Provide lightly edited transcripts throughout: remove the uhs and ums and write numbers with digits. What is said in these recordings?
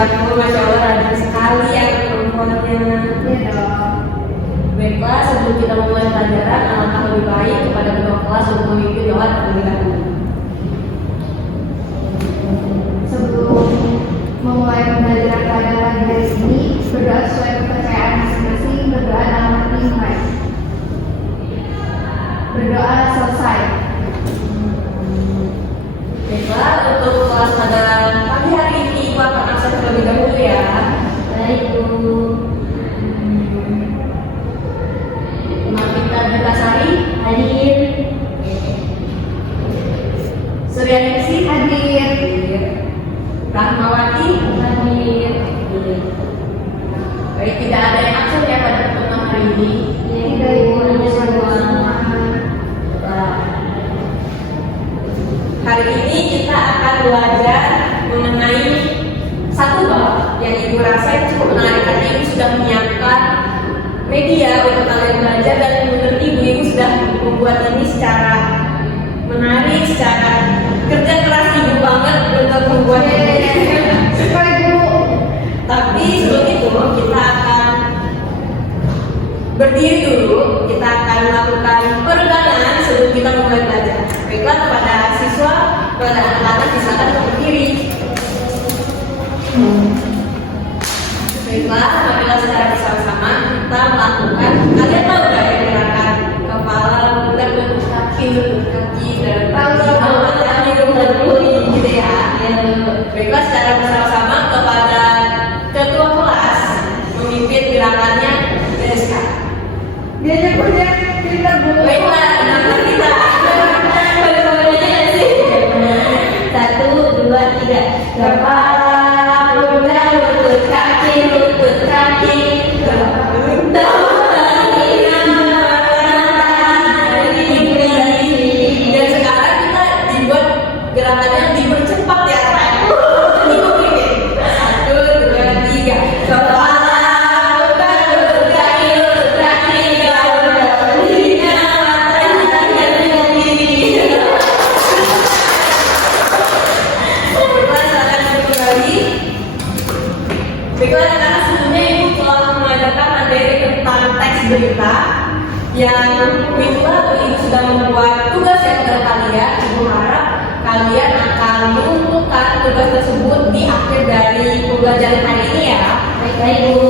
ampun, Masya Allah, rajin sekali ya perempuannya. Iya dong. Baiklah, sebelum kita mulai pelajaran, alangkah lebih baik kepada ketua kelas untuk memimpin doa terlebih dahulu. Sebelum memulai pembelajaran pada pagi hari ini, berdoa sesuai kepercayaan masing-masing, berdoa dalam hati yang baik. Berdoa selesai. Baiklah, untuk kelas pada pagi hari ini, Ibu akan absen terlebih dahulu ya. Baik, Bu. Kita Dukasari Hadir. Suryaningsi Hadir. Rahmawati Hadir. Baik, tidak ada yang absen ya pada pertemuan hari ini. Tidak, Ibu. Hanya semua. Hari ini kita akan belajar mengenai satu bab yang Ibu rasa cukup menarik karena Ibu sudah menyiapkan media untuk kalian belajar dan menurut Ibu sudah membuat ini secara menarik, secara kerja keras Ibu banget untuk membuat ini. Baik, Bu. Tapi sebelum itu kita akan berdiri dulu, kita akan melakukan peregangan sebelum kita mulai belajar. Baiklah, kepada siswa, kepada anak-anak silakan untuk berdiri. Baiklah, marilah secara bersama-sama kita melakukan. Kalian tahu nggak ya gerakan kepala, bulat, lutut kaki, dan gitu ya. Baiklah, secara bersama-sama kepada ketua kelas memimpin gerakannya dari sekarang. Diajak kerja kita, Bu. Baiklah, nama kita. Pada bawahnya sih. 1, 2, 3. Kepala, bulat, lutut kaki, lutut kaki. Dan sekarang kita dibuat gerakannya dipercepat ya. Ini mungkin. 1, 2, 3. Kepala, bulat, lutut kaki, lutut kaki. Baiklah, karena sebelumnya Ibu telah mengajarkan materi tentang teks berita yang itulah Ibu sudah membuat tugas yang kepada kalian. Ibu harap kalian akan mengumpulkan tugas tersebut di akhir dari pembelajaran hari ini ya. Baik, Bu.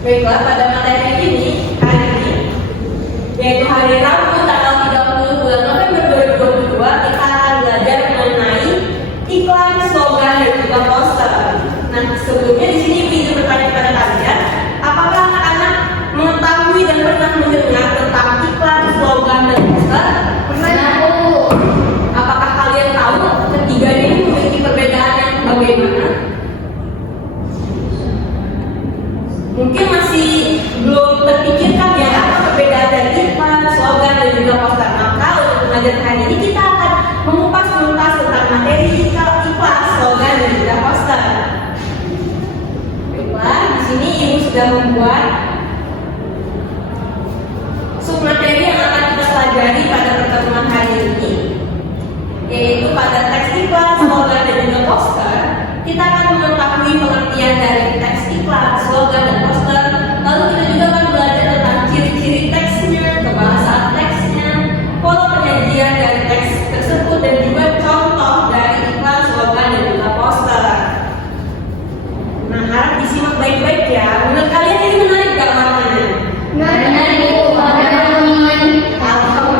Baiklah, pada materi ini hari ini yaitu hari Rabu tanggal 30 bulan November 2022 kita akan belajar mengenai iklan, slogan, dan juga poster. Nah, sebelumnya di sini Ibu izin bertanya kepada kalian, apakah anak-anak mengetahui dan pernah mendengar tentang iklan, slogan, dan poster? Pernah, Bu. Apakah kalian tahu ketiganya ini memiliki perbedaan yang bagaimana? Mungkin masih belum terpikirkan ya apa perbedaan dari iklan, slogan, dan juga poster. Maka untuk pembelajaran hari ini kita akan mengupas tuntas tentang materi iklan, slogan, dan juga poster. Baiklah, di sini Ibu sudah membuat submateri yang akan kita pelajari pada pertemuan hari ini, yaitu pada teks iklan, slogan, dan juga poster. Kita akan mengetahui pengertian dari teks iklan, slogan, dan poster. Lalu kita juga akan belajar tentang ciri-ciri teksnya, kebahasaan teksnya, pola penyajian dari teks tersebut, dan juga contoh dari iklan, slogan, dan juga poster. Nah, harap disimak baik-baik ya. Menurut kalian ini menarik gak maknanya? Benar, Bu. Ada teman. Apa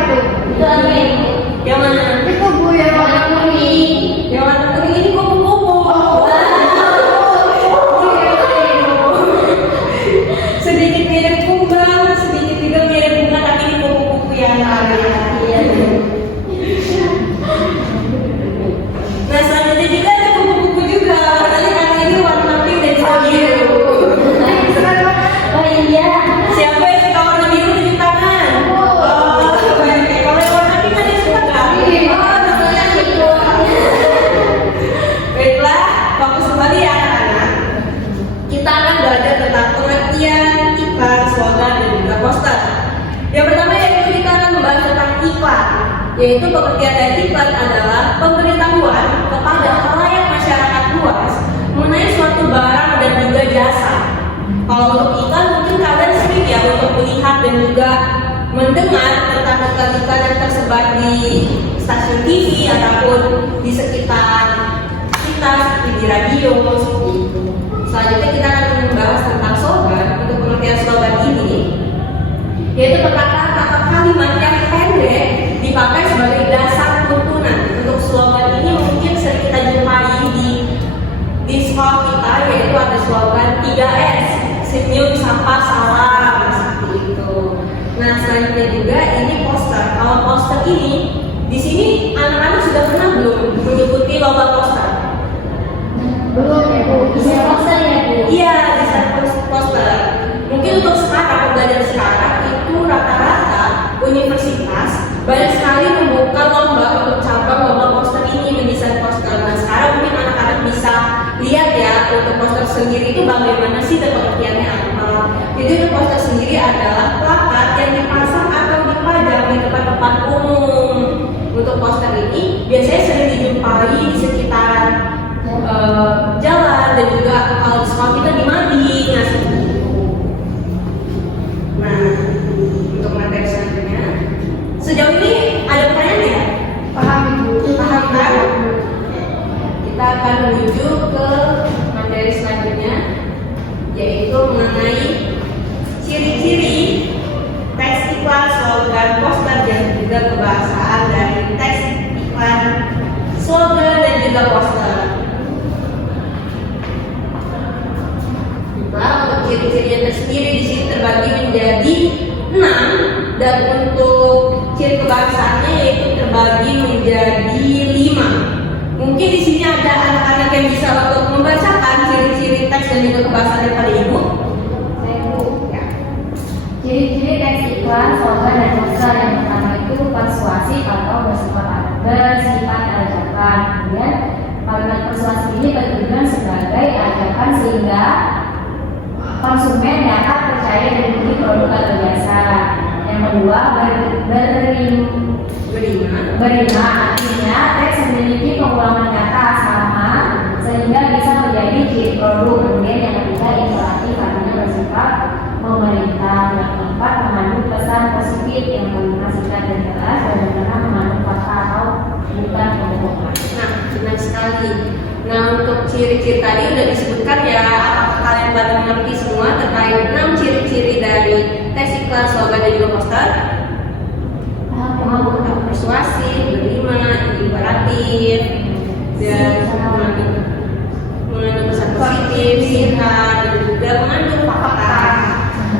itu? Itu apa itu? Yang mana? Itu, Bu, yang warna kuning. Yang warna kuning ini kupu-kupu. Sedikit mirip kumbang, sedikit juga mirip bunga, tapi ini kupu-kupu yang lain. Iya. Nah, selanjutnya juga ada kupu-kupu juga. Warnanya kali ini warna pink dan juga biru. Oh iya. Siapa yang suka warna biru tunjuk tangan? Oh, baik. Kalau yang warna pink ada yang suka nggak? Baiklah, fokus kembali ya anak-anak. Kita akan belajar tentang pengertian iklan, slogan, dan juga poster. Yang pertama yaitu kita akan membahas tentang iklan, yaitu pengertian dari iklan adalah pemberitahuan kepada halayak masyarakat Kalau untuk iklan mungkin kalian sering ya untuk melihat dan juga mendengar tentang iklan-iklan yang tersebar di stasiun TV ataupun di sekitar kita seperti di radio seperti itu. Selanjutnya kita akan membahas tentang slogan. Untuk pengertian slogan ini, yaitu perkataan atau kalimat yang pendek dipakai sebagai dasar tuntunan. Untuk slogan ini mungkin sering kita jumpai di sekolah kita, yaitu ada slogan 3S, senyum, sapa, salam, seperti itu. Nah, selanjutnya juga ini poster. Kalau poster ini, di sini anak-anak sudah pernah belum mengikuti lomba poster? Belum ya Bu, Desain poster ya Bu? Iya, desain poster. Mungkin untuk sekarang, pembelajaran sekarang itu rata-rata universitas banyak sekali membuka lomba untuk cabang lomba poster ini, mendesain poster. Nah, sekarang mungkin anak-anak bisa lihat ya untuk poster sendiri itu bagaimana sih dan pengertiannya apa. Jadi untuk poster sendiri adalah plakat yang dipasang atau dipajang di tempat-tempat umum. Untuk poster ini biasanya sering dijumpai di sekitaran jalan dan juga kalau di sekolah kita di mading, nah seperti itu. Nah, untuk materi selanjutnya, sejauh ini ada pertanyaan ya? Paham Ibu? Paham kan? Kita akan menuju ke materi selanjutnya, yaitu mengenai ciri-ciri teks iklan, slogan, poster dan juga kebahasaan dari teks iklan, slogan dan juga poster. Untuk ciri-ciri yang tersendiri di sini terbagi menjadi 6 dan untuk ciri kebahasaannya yaitu terbagi menjadi 5. Mungkin di sini ada anak-anak yang bisa untuk membacakan ciri-ciri teks dan juga kebahasaan daripada Ibu. Saya Bu. Ya. Ciri-ciri teks iklan, slogan, dan poster yang pertama itu persuasif atau bersifat ajakan. Kemudian kalimat persuasif ini bertujuan sebagai ajakan sehingga konsumen dapat percaya dan membeli produk atau jasa. Yang kedua, berima artinya teks memiliki pengulangan kata sama sehingga bisa menjadi ciri produk. Kemudian yang ketiga, imperatif artinya bersifat memerintah. Yang keempat, mengandung pesan positif. Yang kelima, singkat dan jelas. Dan yang keenam, mengandung fakta atau bukan pembohongan. Nah, benar sekali. Nah, untuk ciri-ciri tadi udah disebutkan ya. Apakah kalian pada mengerti semua terkait 6 ciri-ciri dari teks iklan, slogan dan juga poster? Persuasif, berima, imperatif, dan mengandung pesan positif, singkat, dan juga mengandung fakta.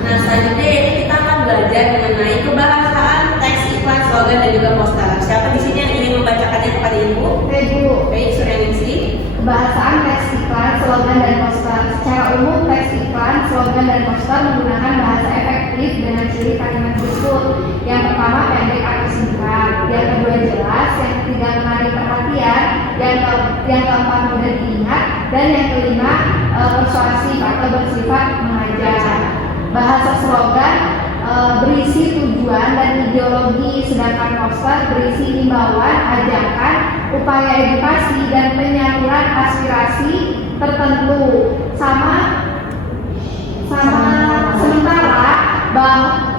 Nah, selanjutnya yaitu kita akan belajar mengenai kebahasaan teks iklan, slogan dan juga poster. Siapa di sini yang ingin membacakannya kepada Ibu? Saya Bu. Baik, Suryaningsi. Kebahasaan teks iklan, slogan, dan poster. Secara umum, teks iklan, slogan, dan poster menggunakan bahasa efektif dengan ciri kalimat berikut. Yang pertama, pendek atau singkat. Yang kedua, jelas. Yang ketiga, menarik perhatian. Yang keempat, mudah diingat. Dan yang kelima, persuasif atau bersifat mengajak. Bahasa slogan berisi tujuan dan ideologi, sedangkan poster berisi himbauan, ajakan, upaya edukasi dan penyaluran aspirasi tertentu.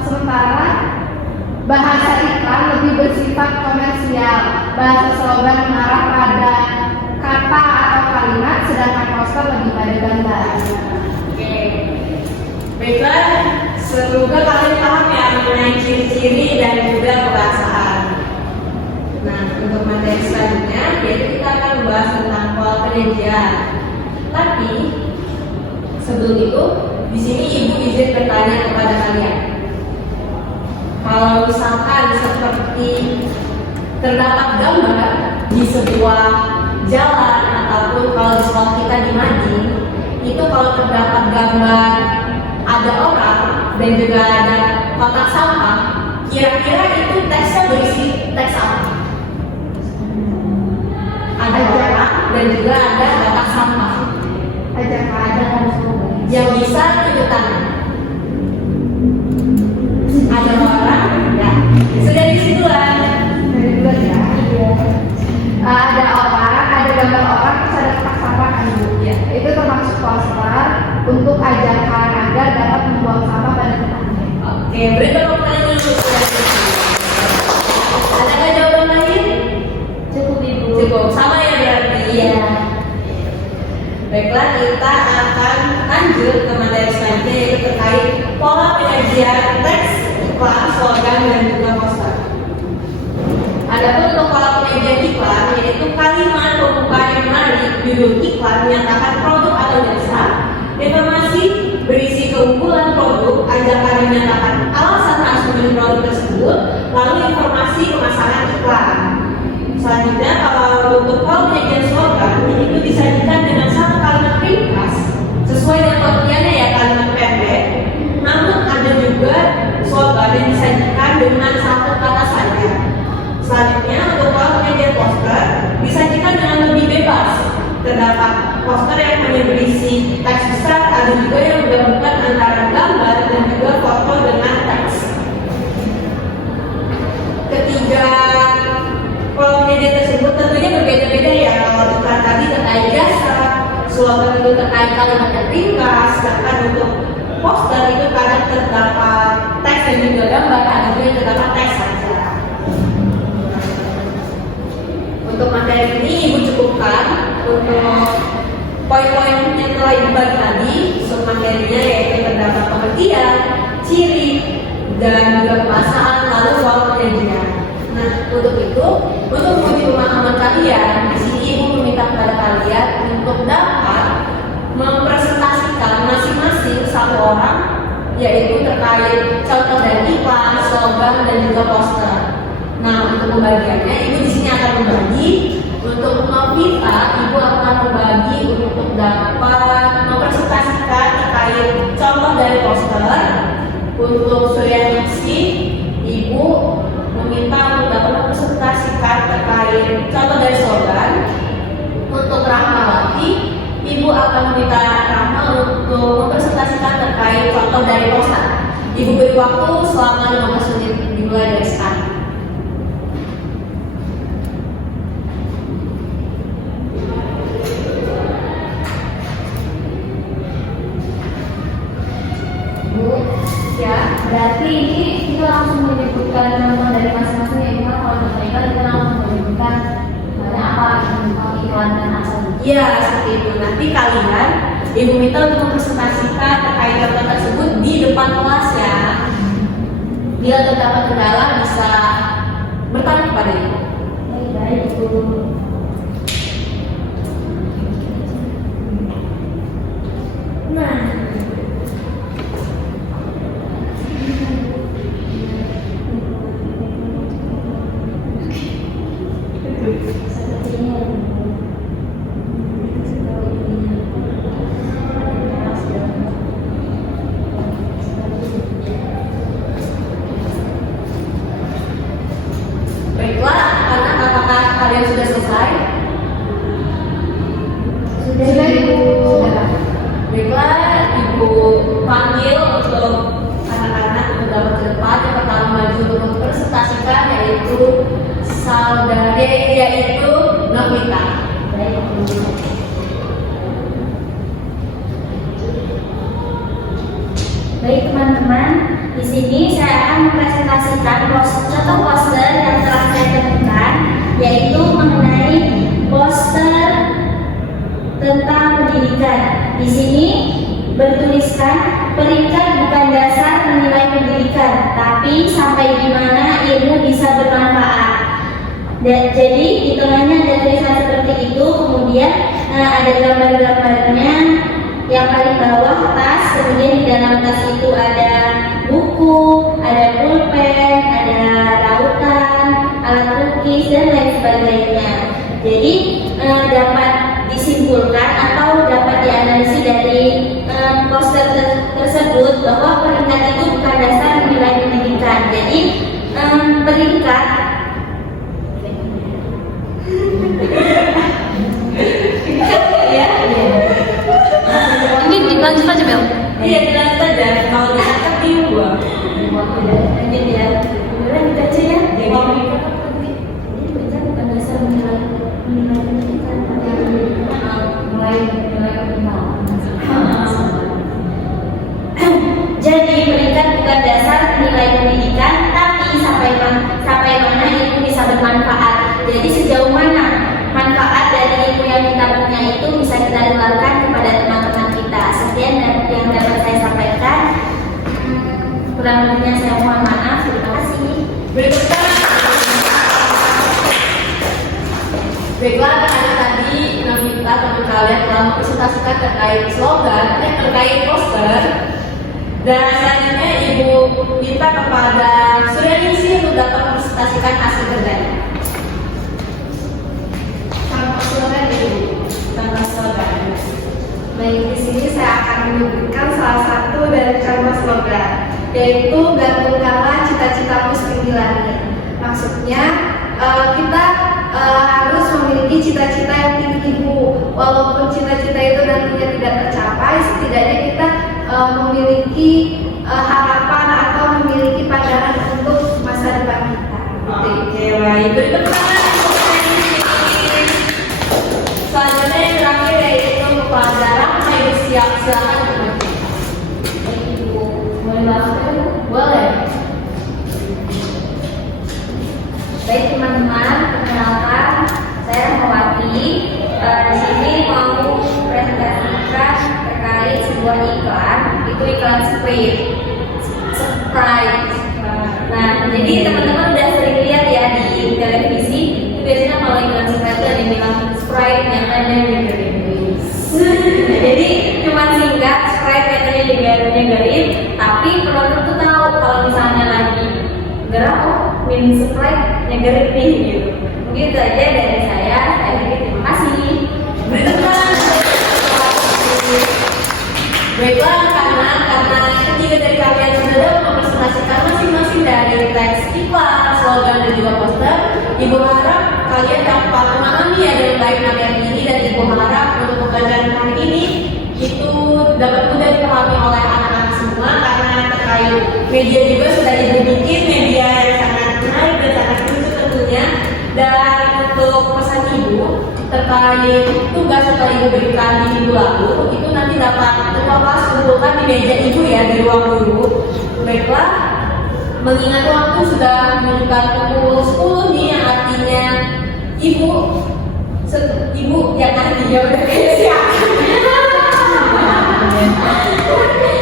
Sementara bahasa iklan lebih bersifat komersial. Bahasa slogan mengarah pada kata atau kalimat, sedangkan poster lebih pada gambar. Oke. Baiklah, semoga kalian paham ya mengenai ciri-ciri dan juga kebahasaan. Nah, untuk materi selanjutnya yaitu kita akan membahas tentang pola penyajian. Tapi sebelum itu, di sini Ibu izin bertanya kepada kalian. Kalau misalkan seperti terdapat gambar di sebuah jalan ataupun kalau di sekolah kita di mading, itu kalau terdapat gambar ada orang dan juga ada kotak sampah, kira-kira itu teksnya berisi teks apa? Ada orang dan juga ada kotak sampah. Ajakan. Yang bisa tunjuk tangan. Ada orang, ya. Sudah disitulah. Dari dulu ya. Ada orang, ada gambar orang, terus ada kotak sampah kan Bu. Ya. Itu termasuk poster untuk ajakan agar dapat membuang sampah pada tempatnya. Oke, beri tepuk tangan dulu. Ada nggak jawaban lain? Cukup Ibu. Cukup, sama ya berarti. Iya. Baiklah, kita akan lanjut ke materi selanjutnya yaitu terkait pola penyajian teks, iklan, slogan, dan juga poster. Adapun untuk pola penyajian iklan yaitu kalimat pembuka yang menarik, judul iklan menyatakan produk atau jasa, informasi berisi keunggulan produk, ajakan yang menyatakan alasan harus membeli produk tersebut, lalu informasi pemasaran iklan. Selanjutnya, kalau untuk pola penyajian slogan itu disajikan dengan satu kalimat ringkas sesuai dengan pengertiannya ya, kalimat pendek. Namun ada juga slogan yang disajikan dengan satu kata saja. Selanjutnya, untuk pola penyajian poster disajikan dengan lebih bebas. Terdapat poster yang hanya berisi teks besar, ada juga yang menggabungkan antara gambar dan juga foto dengan teks. Ketiga, pola penyajian tersebut tentunya berbeda-beda ya. Kalau iklan tadi terkait jasa, slogan itu terkait kalimat yang ringkas, sedangkan untuk poster itu kadang terdapat teks dan juga gambar, ada juga yang terdapat teks saja. Untuk materi ini Ibu cukupkan untuk poin-poin yang telah Ibu bagi tadi. Untuk materinya yaitu terdapat pengertian, ciri, dan juga pemasangan, lalu soal penyajian. Nah, untuk itu, untuk menguji pemahaman kalian, di sini Ibu meminta kepada kalian untuk dapat mempresentasikan masing-masing satu orang, yaitu terkait contoh dari iklan, slogan, dan juga poster. Nah, untuk pembagiannya, Ibu di sini akan membagi. Untuk Novita, Ibu akan membagi untuk dapat mempresentasikan terkait contoh dari poster. Untuk Suryaningsi, Ibu meminta untuk dapat mempresentasikan terkait contoh dari slogan. Untuk Rahmawati, Ibu akan meminta Rahma untuk mempresentasikan terkait contoh dari poster. Ibu beri waktu selama 15 menit dimulai dari sekarang. Ya, berarti ini kita langsung menyebutkan contoh dari masing-masing ya. Kita kalau mereka kita langsung menyebutkan mana apa iklan dan asal. Ya, seperti itu. Nanti kalian Ibu minta untuk mempresentasikan terkait contoh tersebut di depan kelas ya. Bila terdapat kendala bisa bertanya kepada Ibu. Baik, Ibu. Nah, baiklah, apakah kalian sudah selesai? Sudah, Ibu. Sudah. Baiklah, Ibu panggil untuk anak-anak untuk dapat ke depan. Yang pertama maju untuk mempresentasikan yaitu yaitu Novita. Baik, Ibu. Baik teman-teman, di sini saya akan mempresentasikan contoh poster yang telah saya temukan, yaitu mengenai poster tentang pendidikan. Di sini bertuliskan peringkat bukan dasar menilai pendidikan, tapi sampai di mana ilmu bisa bermanfaat. Dan jadi di tengahnya ada tulisan seperti itu, kemudian ada gambar-gambarnya. Yang paling bawah tas, kemudian di dalam tas itu ada buku, ada pulpen, ada lautan, alat lukis dan lain sebagainya. Jadi dapat disimpulkan atau dapat dianalisis dari poster tersebut bahwa peringkat itu bukan dasar menilai pendidikan. Jadi peringkat Ini lanjut aja, Bel. Iya, kita saja. Kalau diangkat di dua. lanjut ya. Kemudian dibaca ya. Kalau Peringkat bukan dasar menilai pendidikan, tapi mulai penilai optimal. jadi sejauh mana manfaat dari ilmu yang kita punya itu bisa kita tularkan kepada teman-teman kita. Sekian yang dapat saya sampaikan. Kurang lebihnya saya mohon maaf. Terima kasih. Baiklah, karena tadi kita teman kalian telah mempresentasikan terkait slogan, terkait poster. Dan selanjutnya Ibu minta kepada Suryani untuk dapat mempresentasikan hasil kerjanya. Tanpa slogan Ibu. Tanpa slogan. Baik, di sini saya akan menyebutkan salah satu dari contoh slogan, yaitu gantungkanlah cita-citamu setinggi langit. Maksudnya kita harus memiliki cita-cita yang tinggi Bu. Walaupun cita-cita itu nantinya tidak tercapai, setidaknya kita memiliki harapan atau memiliki pandangan untuk masa depan kita. Oke, baik. Berikutnya selanjutnya yang terakhir yaitu kepada Rahma. Ibu silakan. Ibu, boleh langsung? Boleh. Baik teman-teman, perkenalkan saya Rahmawati. Di sini mau presentasikan terkait sebuah iklan, itu iklan Sprite. Nah, jadi teman-teman udah sering lihat ya di televisi, itu biasanya kalau iklan Sprite ada yang bilang Sprite nyatanya nyegerin. Jadi cuma singkat Sprite nyatanya nyegerin, tapi penonton tuh tahu kalau misalnya lagi gerah, oh minum Sprite nyegerin nih gitu. Mungkin itu aja dari saya. Terima kasih. Baiklah, karena ketiga dari kalian sudah mempresentasikan masing-masing dari teks iklan, slogan dan juga poster. Ibu harap kalian dapat memahami dengan baik materi ini dan Ibu harap untuk pembelajaran hari ini itu dapat mudah dipahami oleh anak-anak semua karena terkait media juga sudah Ibu bikin media yang sangat menarik dan sangat lucu tentunya. Dan untuk pesan Ibu terkait tugas yang telah Ibu berikan di minggu lalu itu nanti dapat kelas kumpulkan di meja Ibu ya di ruang guru. Baiklah, mengingat waktu sudah menunjukkan pukul 10 nih yang artinya Ibu yang artinya udah kayak siapa?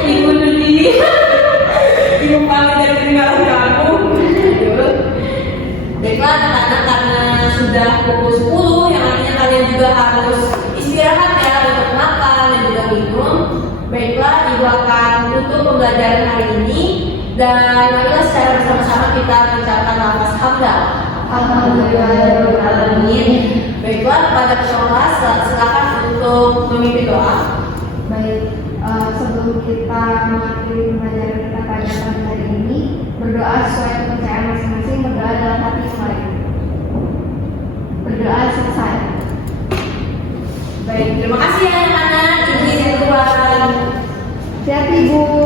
Ibu Nudi, Ibu pamit dari ketinggalan kamu. Baiklah anak-anak, karena sudah pukul 10 yang artinya kalian juga harus istirahat ya untuk makan dan juga minum. Baiklah, Ibu akan tutup pembelajaran hari ini dan marilah secara bersama-sama kita mengucapkan lafaz hamdalah. Alhamdulillahirobbilalamin. Baiklah, kepada kelas silakan untuk memimpin doa. Baik, sebelum kita mengakhiri pembelajaran kita pada pagi hari ini, berdoa sesuai kepercayaan masing-masing, berdoa dalam hati kemarin. Berdoa selesai. Baik, terima kasih ya anak-anak. Ibu izin keluar. Siap Ibu.